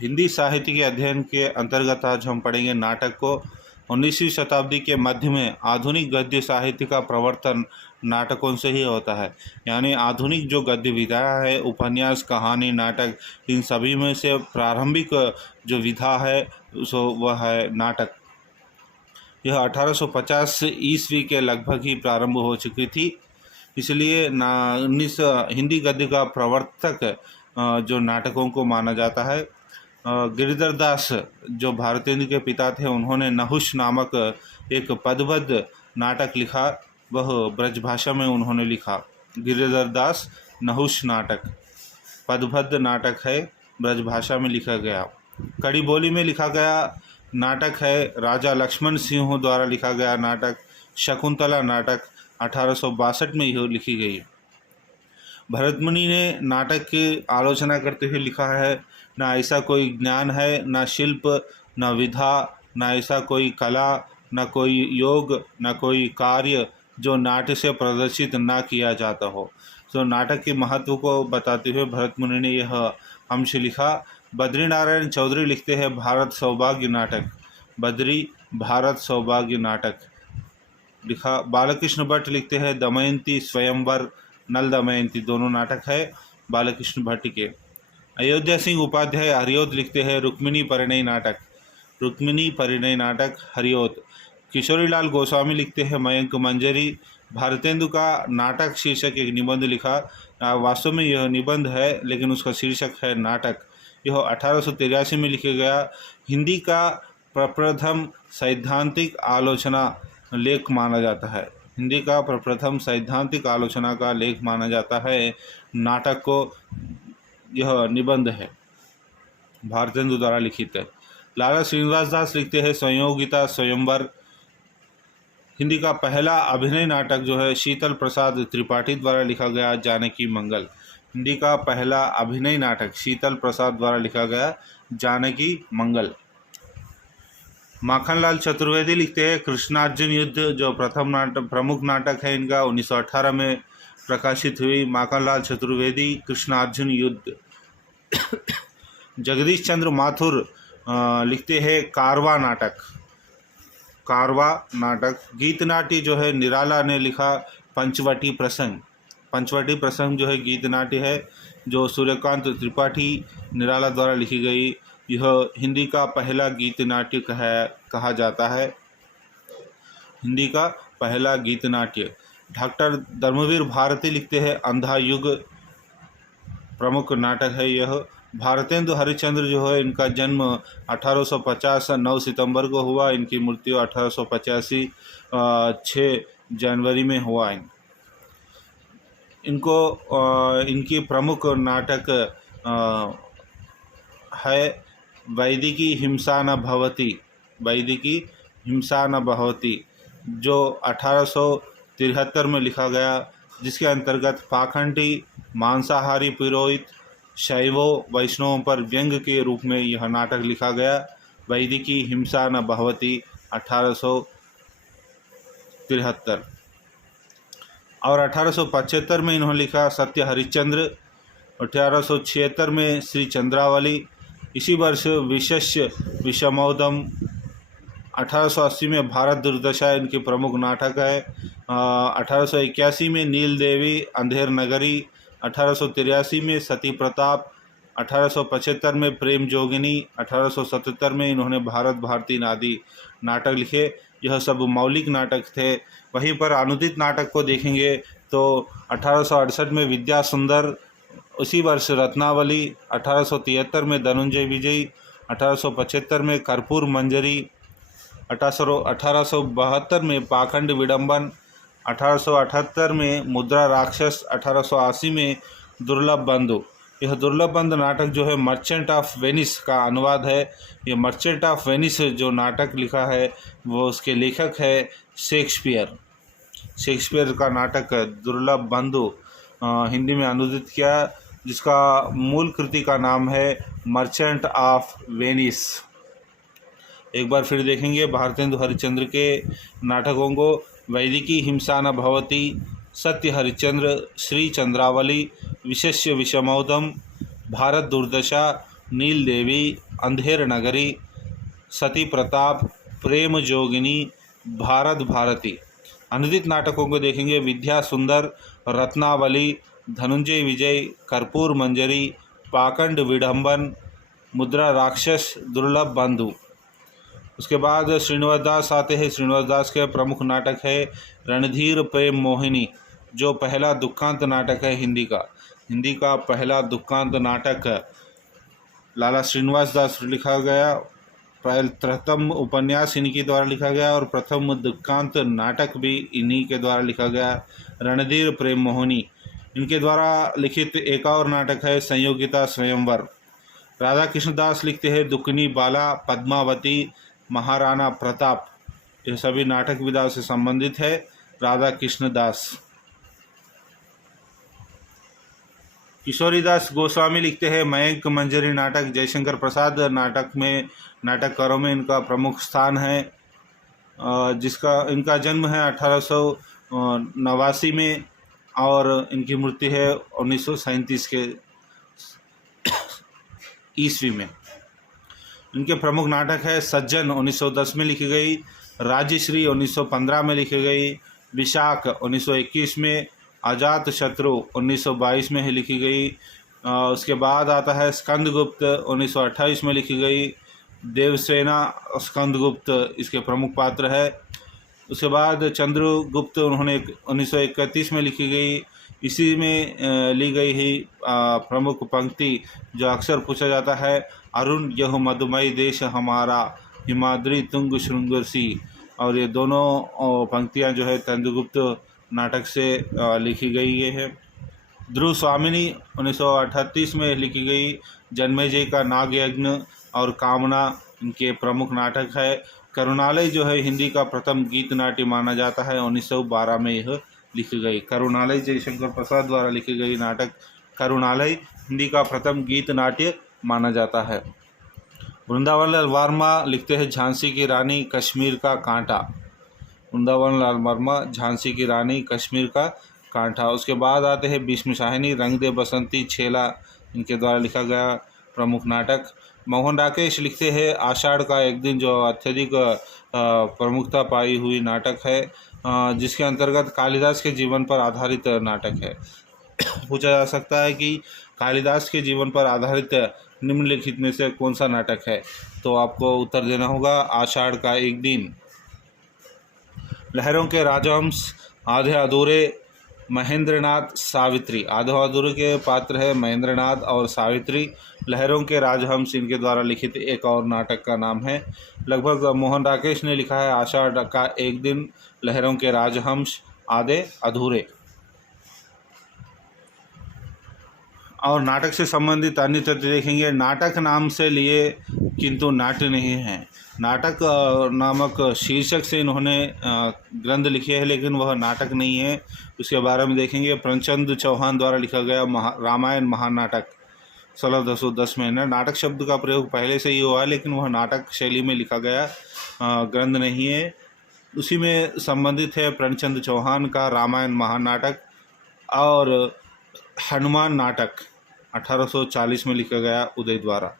हिंदी साहित्य के अध्ययन के अंतर्गत आज हम पढ़ेंगे नाटक को। 19वीं शताब्दी के मध्य में आधुनिक गद्य साहित्य का प्रवर्तन नाटकों से ही होता है। यानी आधुनिक जो गद्य विधा है, उपन्यास, कहानी, नाटक, इन सभी में से प्रारंभिक जो विधा है सो वह है नाटक। यह 1850 ईस्वी के लगभग ही प्रारंभ हो चुकी थी। इसलिए हिंदी गद्य का प्रवर्तक जो नाटकों को माना जाता है। गिरिधर दास जो भारतेंदु के पिता थे, उन्होंने नहुष नामक एक पदबद्ध नाटक लिखा। वह ब्रजभाषा में उन्होंने लिखा। गिरिधर दास नहुष नाटक पदबद्ध नाटक है, ब्रजभाषा में लिखा गया। कड़ी बोली में लिखा गया नाटक है राजा लक्ष्मण सिंह द्वारा लिखा गया नाटक शकुंतला नाटक 1862 में यह लिखी गई। भरतमुनि ने नाटक की आलोचना करते हुए लिखा है, ना ऐसा कोई ज्ञान है, ना शिल्प, ना विधा, ना ऐसा कोई कला, ना कोई योग, ना कोई कार्य जो नाट्य से प्रदर्शित ना किया जाता हो। तो नाटक के महत्व को बताते हुए भरतमुनि ने यह अंश लिखा। बद्रीनारायण चौधरी लिखते हैं भारत सौभाग्य नाटक, बद्री भारत सौभाग्य नाटक लिखा। बालकृष्ण भट्ट लिखते हैं दमयंती स्वयंवर, नल दमयंती, दोनों नाटक है बालकृष्ण भट्ट के। अयोध्या सिंह उपाध्याय हरिओत लिखते हैं रुक्मिणी परिणय नाटक, रुक्मिणी परिणय नाटक हरिओत। किशोरीलाल गोस्वामी लिखते हैं मयंक मंजरी। भारतेंदु का नाटक शीर्षक एक निबंध लिखा। वास्तव में यह निबंध है, लेकिन उसका शीर्षक है नाटक। यह 1883 में लिखा गया। हिंदी का प्रप्रथम सैद्धांतिक आलोचना लेख माना जाता है। हिंदी का प्रप्रथम सैद्धांतिक आलोचना का लेख माना जाता है नाटक को। यह निबंध है, भारतेंदु द्वारा लिखित है। लाला श्रीनिवास दास लिखते हैं संयोगिता स्वयंवर। हिंदी का पहला अभिनय नाटक जो है शीतल प्रसाद त्रिपाठी द्वारा लिखा गया जानकी मंगल। हिंदी का पहला अभिनय नाटक शीतल प्रसाद द्वारा लिखा गया जानकी मंगल। माखनलाल चतुर्वेदी लिखते हैं कृष्णार्जुन युद्ध, जो प्रमुख नाटक है इनका, 1918 में प्रकाशित हुई। माखनलाल चतुर्वेदी कृष्णार्जुन युद्ध। जगदीश चंद्र माथुर लिखते हैं कारवा नाटक, कारवा नाटक। गीत नाट्य जो है निराला ने लिखा पंचवटी प्रसंग, पंचवटी प्रसंग जो है गीत नाट्य है, जो सूर्यकांत त्रिपाठी निराला द्वारा लिखी गई। यह हिंदी का पहला गीत नाट्य कहा जाता है, हिंदी का पहला गीत नाट्य। डॉक्टर धर्मवीर भारती लिखते हैं अंधा युग, प्रमुख नाटक है यह। भारतेंदु हरिश्चंद्र जो है, इनका जन्म 1850 9 सितंबर को हुआ। इनकी मृत्यु 1885 6 जनवरी में हुआ। इनकी प्रमुख नाटक है वैदिकी हिंसा न भवति, वैदिकी हिंसा न भवति, जो 1873 में लिखा गया, जिसके अंतर्गत पाखंडी मांसाहारी पुरोहित शैवों वैष्णवों पर व्यंग के रूप में यह नाटक लिखा गया। वैदिकी हिंसा न भवति 1873। और 1875 में इन्होंने लिखा सत्य हरिश्चंद्र। 1876 में श्री चंद्रावली। इसी वर्ष विशस्य विषमोदम। 1880 में भारत दुर्दशा इनकी प्रमुख नाटक है। 1881 में नील देवी अंधेर नगरी। 1883 में सती प्रताप। 1875 में प्रेम जोगिनी। 1877 में इन्होंने भारत भारती आदि नाटक लिखे। यह सब मौलिक नाटक थे। वहीं पर अनुदित नाटक को देखेंगे तो 1868 में विद्या सुंदर, उसी वर्ष रत्नावली। 1873 में धनंजय विजयी। 1875 में कर्पूर मंजरी। 1872 में पाखंड विडंबन। 1878 में मुद्रा राक्षस। 1880 में दुर्लभ बंधु। यह दुर्लभ बंधु नाटक जो है मर्चेंट ऑफ वेनिस का अनुवाद है। ये मर्चेंट ऑफ वेनिस जो नाटक लिखा है वो उसके लेखक है शेक्सपियर। शेक्सपियर का नाटक दुर्लभ बंधु हिंदी में अनुदित किया, जिसका मूल कृति का नाम है मर्चेंट ऑफ वेनिस। एक बार फिर देखेंगे भारतेंदु हरिश्चंद्र के नाटकों को। वैदिकी हिंसा न भवति, सत्य हरिश्चंद्र, श्री चंद्रावली, विशेष्य विषमोदम, भारत दुर्दशा, नील देवी, अंधेर नगरी, सती प्रताप, प्रेम जोगिनी, भारत भारती। अनुदित नाटकों को देखेंगे विद्या सुंदर, रत्नावली, धनुंजय विजय, कर्पूर मंजरी, पाखंड विडंबन, मुद्रा राक्षस, दुर्लभ बंधु। उसके बाद श्रीनिवास दास आते हैं। श्रीनिवास दास के प्रमुख नाटक है रणधीर प्रेम मोहिनी, जो पहला दुखांत नाटक है हिंदी का पहला दुखांत नाटक लाला श्रीनिवास दास लिखा गया। प्रथम उपन्यास इनके द्वारा लिखा गया और प्रथम दुखांत नाटक भी इन्हीं के द्वारा लिखा गया, रणधीर प्रेम मोहिनी। इनके द्वारा लिखित एक और नाटक है संयोगिता स्वयंवर। राधा कृष्ण दास लिखते हैं दुकनी बाला, पद्मावती, महाराणा प्रताप। ये सभी नाटक विधा से संबंधित है राधा कृष्ण दास। किशोरीदास गोस्वामी लिखते हैं मयंक मंजरी नाटक। जयशंकर प्रसाद नाटककारों में इनका प्रमुख स्थान है, जिसका इनका जन्म है 1889 में और इनकी मृत्यु है 1937 के ईस्वी में। इनके प्रमुख नाटक है सज्जन 1910 में लिखी गई, राज्यश्री 1915 में लिखी गई, विशाख 1921 में, अजात शत्रु 1922 में ही लिखी गई। उसके बाद आता है स्कंदगुप्त 1928 में लिखी गई, देवसेना स्कंदगुप्त इसके प्रमुख पात्र है। उसके बाद चंद्रगुप्त उन्होंने 1931 में लिखी गई। इसी में ली गई ही प्रमुख पंक्ति जो अक्सर पूछा जाता है, अरुण यह मधुमय देश हमारा, हिमाद्री तुंग श्रृंगसी। और ये दोनों पंक्तियां जो है चंद्रगुप्त नाटक से लिखी गई ये है। ध्रुव स्वामिनी 1938 में लिखी गई, जन्मेजय का नाग यज्ञ और कामना इनके प्रमुख नाटक है। करुणालय जो है हिंदी का प्रथम गीत नाट्य माना जाता है, 1912 में यह लिखी गई। करुणालय जयशंकर प्रसाद द्वारा लिखी गई नाटक करुणालय हिंदी का प्रथम गीत नाट्य माना जाता है। वृंदावन लाल वर्मा लिखते हैं झांसी की रानी, कश्मीर का कांटा। वृंदावन लाल वर्मा झांसी की रानी, कश्मीर का कांटा। उसके बाद आते हैं भीष्म शाहिनी, रंग दे बसंती, छेला इनके द्वारा लिखा गया प्रमुख नाटक। मोहन राकेश लिखते हैं आषाढ़ का एक दिन, जो अत्यधिक प्रमुखता पाई हुई नाटक है, जिसके अंतर्गत कालिदास के जीवन पर आधारित नाटक है। पूछा जा सकता है कि कालिदास के जीवन पर आधारित निम्नलिखित में से कौन सा नाटक है, तो आपको उत्तर देना होगा आषाढ़ का एक दिन। लहरों के राजहंस, आधे अधूरे, महेंद्रनाथ, सावित्री। आधे अधूरे के पात्र है महेंद्रनाथ और सावित्री। लहरों के राजहंस इनके द्वारा लिखित एक और नाटक का नाम है। लगभग मोहन राकेश ने लिखा है आषाढ़ का एक दिन, लहरों के राजहंस, आधे अधूरे। और नाटक से संबंधित अन्य तथ्य देखेंगे। नाटक नाम से लिए किंतु नाट्य नहीं है। नाटक नामक शीर्षक से इन्होंने ग्रंथ लिखे हैं, लेकिन वह नाटक नहीं है। उसके बारे में देखेंगे। प्रेमचंद चौहान द्वारा लिखा गया रामायण महानाटक 1610 में। नाटक शब्द का प्रयोग पहले से ही हुआ है, लेकिन वह नाटक शैली में लिखा गया ग्रंथ नहीं है। उसी में संबंधित है प्रेमचंद चौहान का रामायण महानाटक। और हनुमान नाटक 1840 में लिखा गया उदय द्वारा।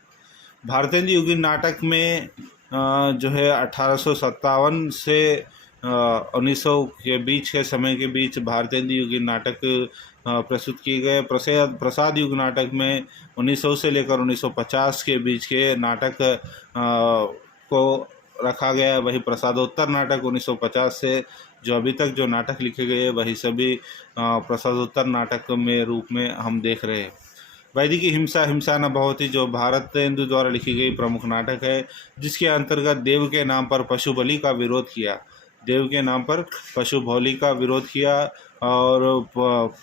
भारतेंदु युगीन नाटक में जो है 1857 से 1900 के बीच के समय के बीच भारतेंदु युगीन नाटक प्रस्तुत किए गए। प्रसाद युग नाटक में 1900 से लेकर 1950 के बीच के नाटक को रखा गया। वही प्रसादोत्तर नाटक 1950 से जो अभी तक जो नाटक लिखे गए वही सभी प्रसादोत्तर नाटक में रूप में हम देख रहे हैं। वैदिकी हिंसा न बहुत, जो भारतेंदु द्वारा लिखी गई प्रमुख नाटक है, जिसके अंतर्गत देव के नाम पर पशु बलि का विरोध किया। देव के नाम पर पशु बलि का विरोध किया और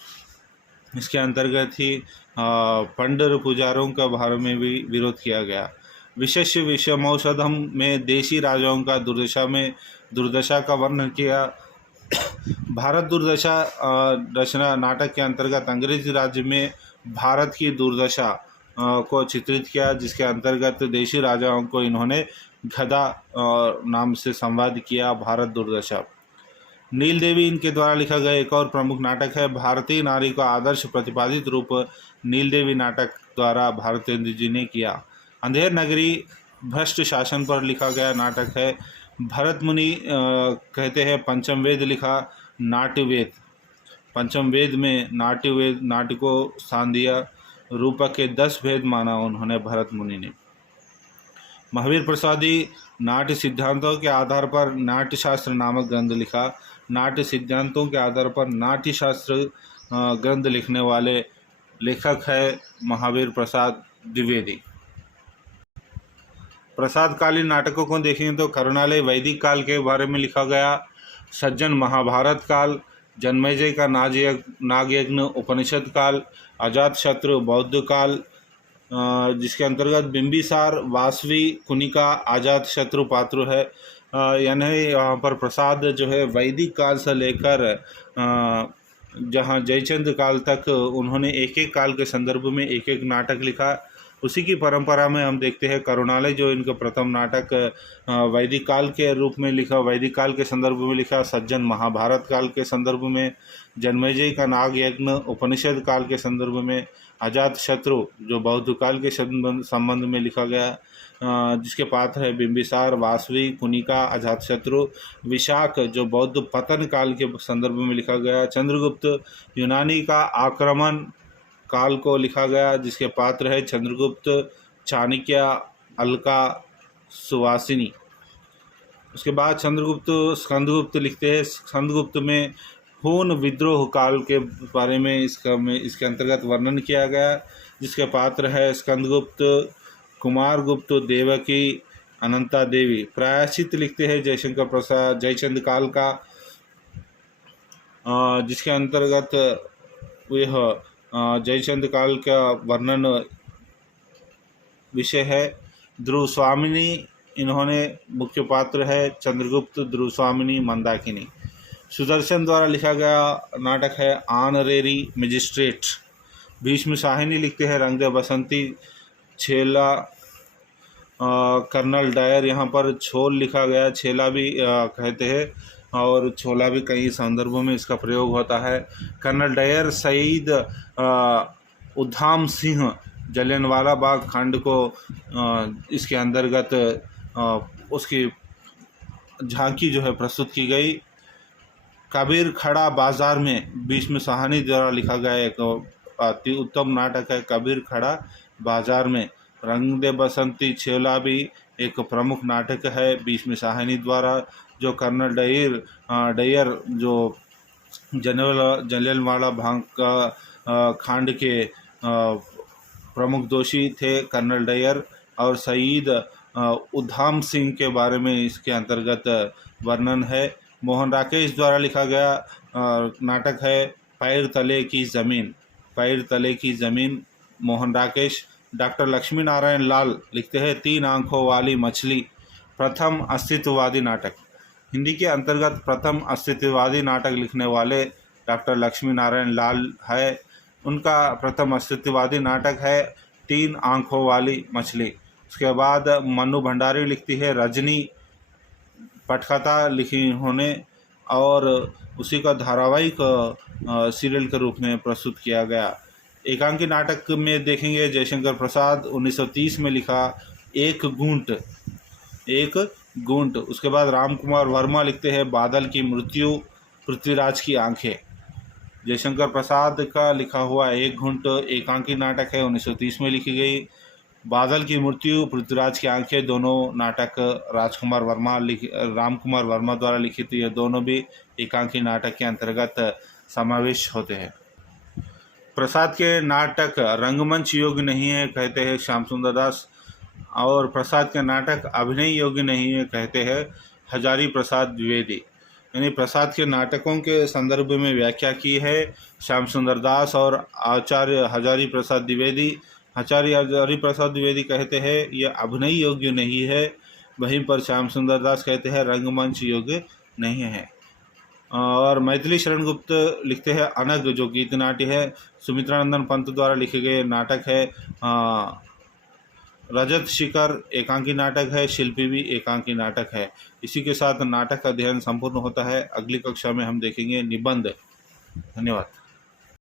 इसके अंतर्गत ही पंडर पुजारों का भारत में भी विरोध किया गया। विशेष विषमौषधम में देशी राजाओं का दुर्दशा का वर्णन किया। भारत दुर्दशा रचना नाटक के अंतर्गत अंग्रेजी राज्य में भारत की दुर्दशा को चित्रित किया, जिसके अंतर्गत देशी राजाओं को इन्होंने गधा नाम से संवाद किया। भारत दुर्दशा। नील देवी इनके द्वारा लिखा गया एक और प्रमुख नाटक है। भारतीय नारी का आदर्श प्रतिपादित रूप नील देवी नाटक द्वारा भारतेंदु जी ने किया। अंधेर नगरी भ्रष्ट शासन पर लिखा गया नाटक है। भरत मुनि कहते हैं पंचम वेद लिखा, नाट्यवेद। पंचम वेद में नाट्यवेद नाट्य को स्थान दिया। रूपक के 10 भेद माना उन्होंने भरत मुनि ने। महावीर प्रसादी नाट्य सिद्धांतों के आधार पर नाट्यशास्त्र नामक ग्रंथ लिखा। नाट्य सिद्धांतों के आधार पर नाट्यशास्त्र ग्रंथ लिखने वाले लेखक है महावीर प्रसाद द्विवेदी। प्रसादकालीन नाटकों को देखेंगे तो करुणालय वैदिक काल के बारे में लिखा गया, सज्जन महाभारत काल, जन्मेजय का नागयज्ञ उपनिषद काल, अजातशत्रु बौद्ध काल, जिसके अंतर्गत बिंबिसार, वासवी, कुनिका, अजातशत्रु पात्र है। यानी यहाँ पर प्रसाद जो है वैदिक काल से लेकर जहाँ जयचंद काल तक उन्होंने एक एक काल के संदर्भ में एक एक नाटक लिखा। उसी की परंपरा में हम देखते हैं करुणालय जो इनका प्रथम नाटक वैदिक काल के रूप में लिखा, वैदिक काल के संदर्भ में लिखा, सज्जन महाभारत काल के संदर्भ में, जन्मेजय का नाग यज्ञ उपनिषद काल के संदर्भ में, अजातशत्रु जो बौद्ध काल के संबंध में लिखा गया, जिसके पात्र है बिंबिसार, वासवी, कुनिका, अजातशत्रु, विशाख जो बौद्ध पतन काल के संदर्भ में लिखा गया, चंद्रगुप्त यूनानी का आक्रमण काल को लिखा गया, जिसके पात्र है चंद्रगुप्त, चाणक्य, अलका, सुवासिनी। उसके बाद चंद्रगुप्त स्कंदगुप्त लिखते हैं। स्कंदगुप्त में हून विद्रोह काल के बारे में इसके अंतर्गत वर्णन किया गया, जिसके पात्र है स्कंदगुप्त, कुमारगुप्त, देवकी, अनंता देवी। प्रायश्चित लिखते हैं जयशंकर प्रसाद जयचंद काल का, जिसके अंतर्गत यह जयचंद काल का वर्णन विषय है। ध्रुव स्वामिनी इन्होंने मुख्य पात्र है, चंद्रगुप्त, ध्रुव स्वामिनी, मंदाकिनी। सुदर्शन द्वारा लिखा गया नाटक है ऑनरेरी मजिस्ट्रेट। भीष्म साहिनी लिखते हैं रंग दे बसंती, छेला, कर्नल डायर, यहाँ पर छोल लिखा गया, छेला भी कहते हैं और छोला भी कई संदर्भों में इसका प्रयोग होता है। कर्नल डायर शहीद उद्धाम सिंह जलियांवाला बाग कांड को इसके अंतर्गत उसकी झांकी जो है प्रस्तुत की गई। कबीर खड़ा बाजार में भीष्म साहनी द्वारा लिखा गया एक अति उत्तम नाटक है कबीर खड़ा बाजार में। रंग दे बसंती, छेला भी एक प्रमुख नाटक है भीष्म साहनी द्वारा, जो कर्नल डायर जो जलियांवाला बाग का कांड के प्रमुख दोषी थे कर्नल डायर, और शहीद उद्धाम सिंह के बारे में इसके अंतर्गत वर्णन है। मोहन राकेश द्वारा लिखा गया नाटक है पैर तले की ज़मीन। पैर तले की ज़मीन, मोहन राकेश। डॉक्टर लक्ष्मी नारायण लाल लिखते हैं 3 आंखों वाली मछली, प्रथम अस्तित्ववादी नाटक। हिंदी के अंतर्गत प्रथम अस्तित्ववादी नाटक लिखने वाले डॉक्टर लक्ष्मी नारायण लाल है। उनका प्रथम अस्तित्ववादी नाटक है 3 आंखों वाली मछली। उसके बाद मन्नू भंडारी लिखती है रजनी, पटकथा लिखी उन्होंने, और उसी का धारावाहिक सीरियल के रूप में प्रस्तुत किया गया। एकांकी नाटक में देखेंगे जयशंकर प्रसाद 1930 में लिखा एक गूंट। उसके बाद राम कुमार वर्मा लिखते हैं बादल की मृत्यु, पृथ्वीराज की आंखें। जयशंकर प्रसाद का लिखा हुआ एक घूंट एकांकी नाटक है, 1930 में लिखी गई। बादल की मृत्यु, पृथ्वीराज की आंखें दोनों नाटक राम कुमार वर्मा द्वारा लिखित, ये दोनों भी एकांकी नाटक के अंतर्गत समावेश होते हैं। प्रसाद के नाटक रंगमंच योग्य नहीं है कहते हैं श्याम सुंदर दास, और प्रसाद के नाटक अभिनय योग्य नहीं है कहते हैं हजारी प्रसाद द्विवेदी। यानी प्रसाद के नाटकों के संदर्भ में व्याख्या की है श्याम सुंदर दास और आचार्य हजारी प्रसाद द्विवेदी। आचार्य हजारी प्रसाद द्विवेदी कहते हैं यह अभिनय योग्य नहीं है, वहीं पर श्याम सुंदर दास कहते हैं रंगमंच योग्य नहीं है। और मैथिली शरण गुप्त लिखते हैं अनग, जो गीत नाट्य है। सुमित्रानंदन पंत द्वारा लिखे गए नाटक है रजत शिखर, एकांकी नाटक है। शिल्पी भी एकांकी नाटक है। इसी के साथ नाटक का अध्ययन संपूर्ण होता है। अगली कक्षा में हम देखेंगे निबंध। धन्यवाद।